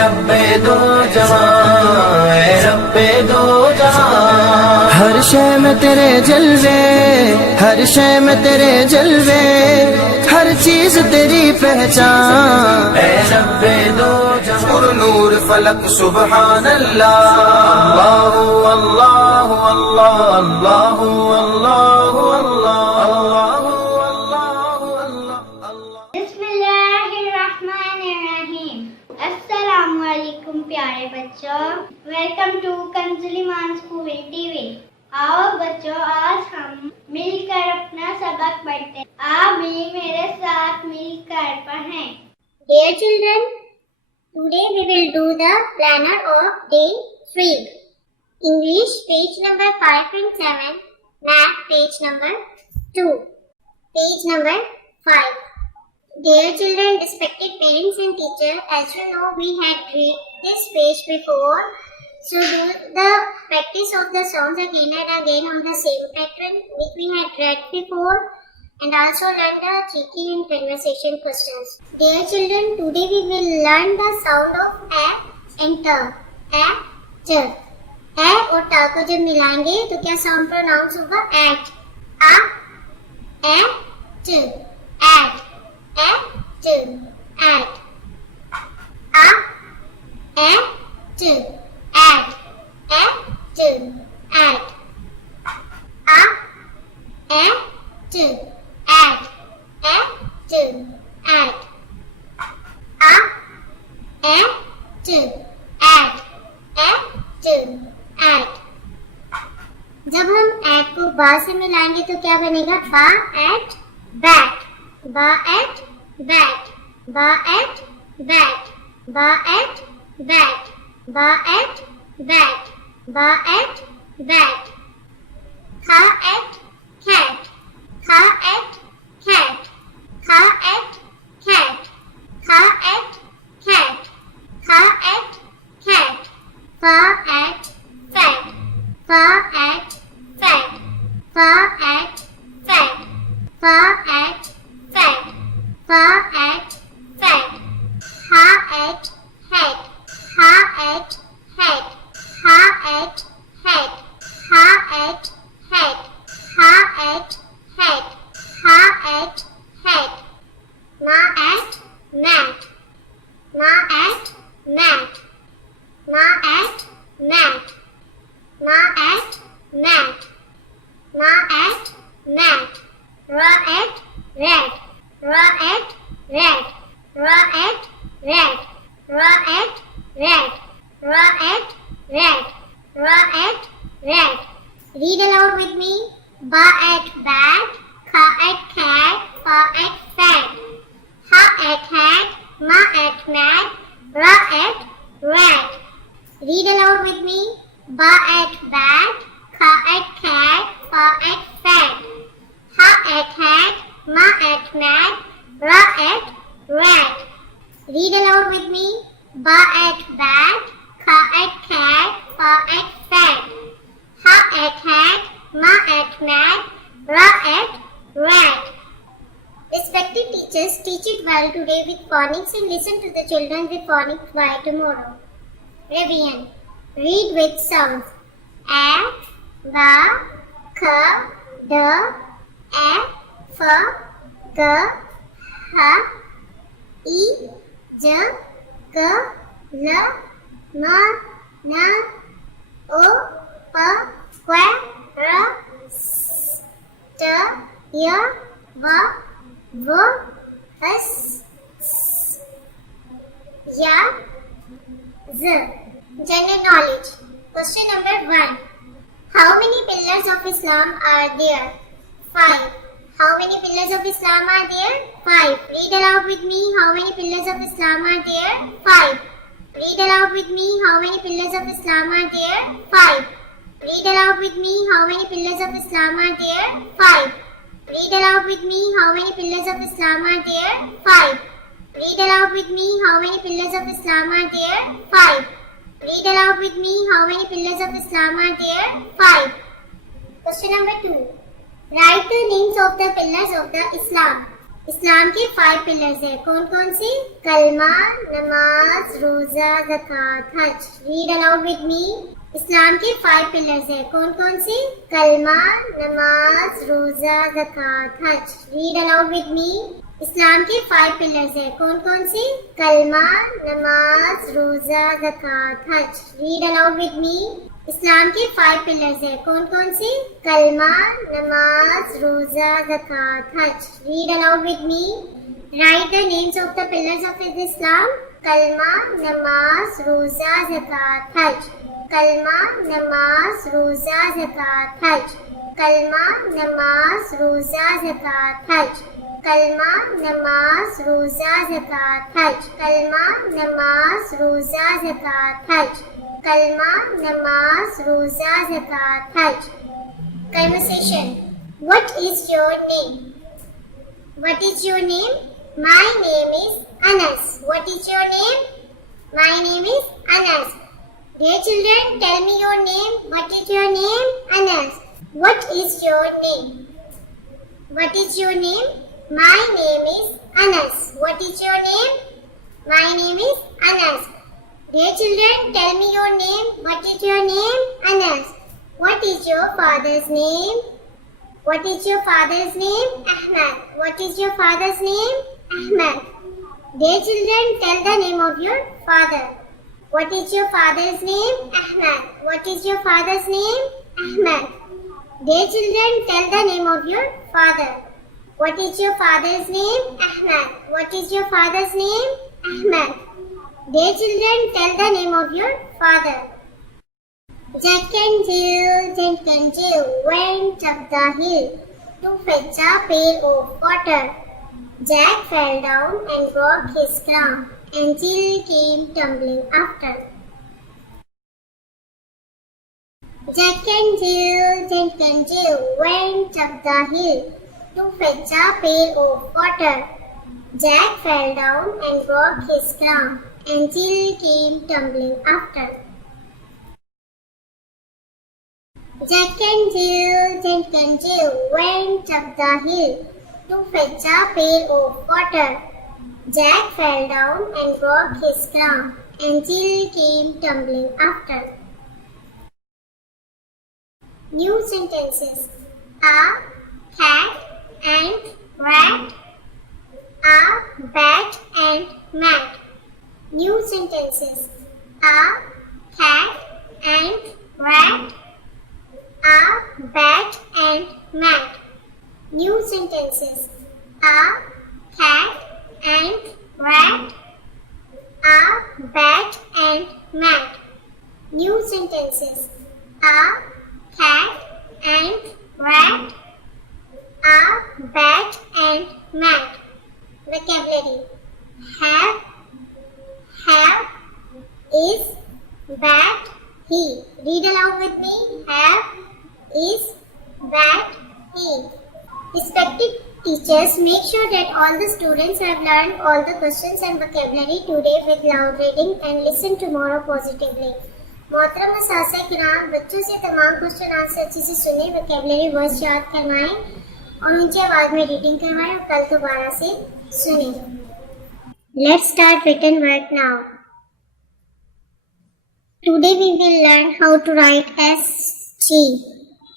रब्बे दो जहां, ऐ रब्बे दो जहां। हर शय में तेरे जलवे, हर शय में तेरे जलवे, हर चीज तेरी पहचान, ऐ रब्बे दो जहां। नूर फलक सुबहान अल्लाह, अल्लाहु अल्लाहु अल्लाह, अल्लाहु अल्लाहु अल्लाह, अल्लाहु अल्लाहु अल्लाह। बिस्मिल्लाहिर्रहमानिर्रहीम। अस्सलामुअलैकुम प्यारे बच्चों, welcome to Kanz Iman school TV. आओ बच्चों, आज हम मिलकर अपना सबक पढ़ते हैं। आप भी मेरे साथ मिलकर पढ़ें। Dear children, today we will do the planner of day 3. English page number 5 and 7, Math page number 2, page number 5. Dear children, respected parents and teachers, as you know we had read this page before. So do the practice of the songs again and again on the same pattern which we had read before, and also learn the cheeky and conversation questions. Dear children, today we will learn the sound of a and t. A, j. A और t को जब मिलाएंगे तो क्या sound pronounce होगा? at. A, j. at. at. at. A, j. at. at. at. A, j. at. at. at. at. at. जब हम eight को बा से मिलाएंगे तो क्या बनेगा? बा एट बैट, बा एट बैट, बा एट बैट, बा एट बैट, बा एट बैट, बा एट बैट। खा एट कैट, खा एट कैट, खा एट कैट, खा एट कैट, खा एट कैट। फा एट फैट, फा एट फैट, फा एट फैट, फा एट फैट, फा एट फैट। हा एट हेड, हा एट हेड, हा एट हेड, हा एट हेड, हा एट हेड, हा एट हेड। मा at mat, ma at mat, ma at mat, ma at mat, ma at mat. Ra at red, ra at red, ra at red, ra at red, ra at red, ra at red. Read aloud with me. Ba at bat, kha at cat, fa at fat, ha at hat, ma at mat, ra at rat. Read aloud with me. Ba at bat, kha at cat, fa at fat, ha at hat, ma at mat, ra at rat. Read aloud with me. Ba at bat, kha at cat, fa at fat, ha at hat, ma at mat, ra at rat. Respected teachers, teach it well today with phonics and listen to the children with phonics by tomorrow. Revision. Read with sounds. A, ba, k, d, a, f, g, h, I, j, k, l, m, n, o, p, q, r, s, t, y, v, w, s, s, y, z. General knowledge. Question number 1. How many pillars of Islam are there? 5. How many pillars of Islam are there? 5. Read aloud with me. How many pillars of Islam are there? 5. Read aloud with me. How many pillars of Islam are there? 5. Read aloud with me. How many pillars of Islam are there? 5. Read aloud with me. How many pillars of Islam are there? 5. Read aloud with me. How many pillars of Islam are there? 5. Read aloud with me. How many pillars of Islam are there? 5. Question number 2. Write the names of the pillars of the Islam. इस्लाम के 5 pillars है, कौन कौन से? कलमा, नमाज, रोजा, ज़कात, हज। Read aloud with me. इस्लाम के 5 पिलर्स है, कौन कौन से? कलमा, नमाज, रोजा, ज़कात, हज। Read aloud with me. इस्लाम के 5 पिलर्स है, कौन कौन से? कलमा, नमाज, रोजा, ज़कात, हज। Read aloud with me. इस्लाम के 5 पिलर्स है, कौन कौन से? कलमा, नमाज, रोजा, ज़कात, हज। Read aloud with me. Right the names of the pillars of Islam. कलमा, नमाज, रोजा, ज़कात, हज। कलमा, नमाज, रोजा, ज़कात, हज। कलमा, नमाज, रोजा, ज़कात, हज। कलमा, नमाज, रोजा, ज़कात, हज। कलमा, नमाज, रोजा, ज़कात, हज। कलमा, नमाज, रोजा, ज़कात, हज। Conversation. What is your name? What is your name? My name is Anas. What is your name? My name is Anas. Dear children, tell me your name. What is your name? Anas. What is your name? What is your name? My name is Anas. What is your name? My name is Anas. Dear children, tell me your name. What is your name? Anas. What is your father's name? What is your father's name? Ahmad. What is your father's name? Ahmad. Dear children, tell the name of your father. What is your father's name? Ahmad. What is your father's name? Ahmad. Dear children, tell the name of your father. What is your father's name? Ahmad. What is your father's name? Ahmad. Dear children, tell the name of your father. Jack and Jill went up the hill to fetch a pail of water. Jack fell down and broke his crown, and Jill came tumbling after. Jack and Jill went up the hill to fetch a pail of water. Jack fell down and broke his crown, and Jill came tumbling after. Jack and Jill went up the hill to fetch a pail of water. Jack fell down and broke his crown, and Jill came tumbling after. New sentences. A cat and rat. A bat and mat. New sentences. A cat and rat. A bat and mat. New sentences. A cat and rat. A bat and mat. New sentences. A cat and rat. A bat and mat. Vocabulary. Have is bat he. Read aloud with me. Have is bat he. Respected teachers, make sure that all the students have learned all the questions and vocabulary today with loud reading and listen tomorrow positively. मोहतरम असातिज़ा किराम, बच्चों से तमाम question answer अच्छे से सुने, vocabulary words याद करवाएं और उनकी आवाज़ में रीडिंग करवाएं और कल दोबारा से सुनें. Let's start written word now. Today we will learn how to write SG.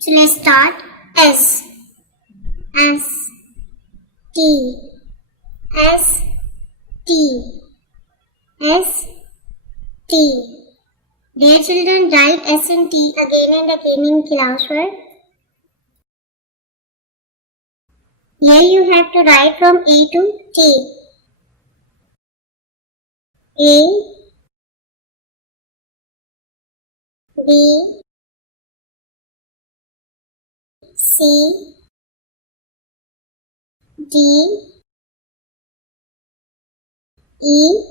So let's start. S T S T S T. Dear children, write S and T again and again in class word. Here you have to write from A to T. A B C D E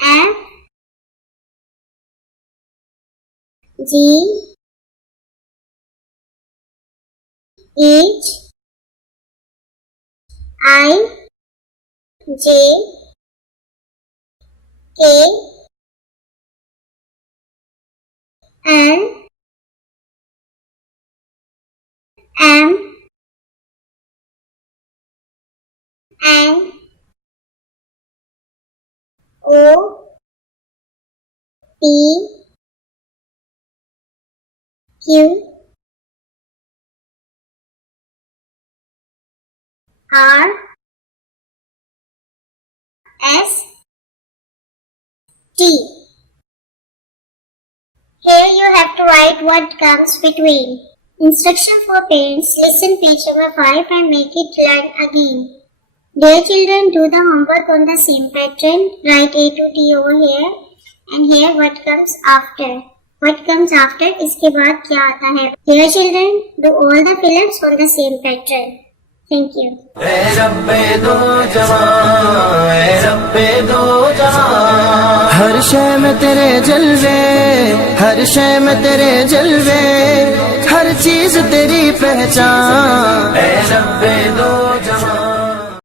F G H I J K L M N O P Q R S T. Here you have to write what comes between. Instruction for parents. Listen page number 5 and make it learn again. Dear children, do the homework on the same pattern. Write A to T over here and here what comes after. What comes after? इसके बाद क्या आता है? Dear children, do all the fill-ups on the same pattern. Thank you. ए रब्बे दो जहां, ए रब्बे दो जहां, हर शय में तेरे जलवे, हर शय में तेरे जलवे, हर चीज तेरी पहचान, ए रब्बे दो जहां।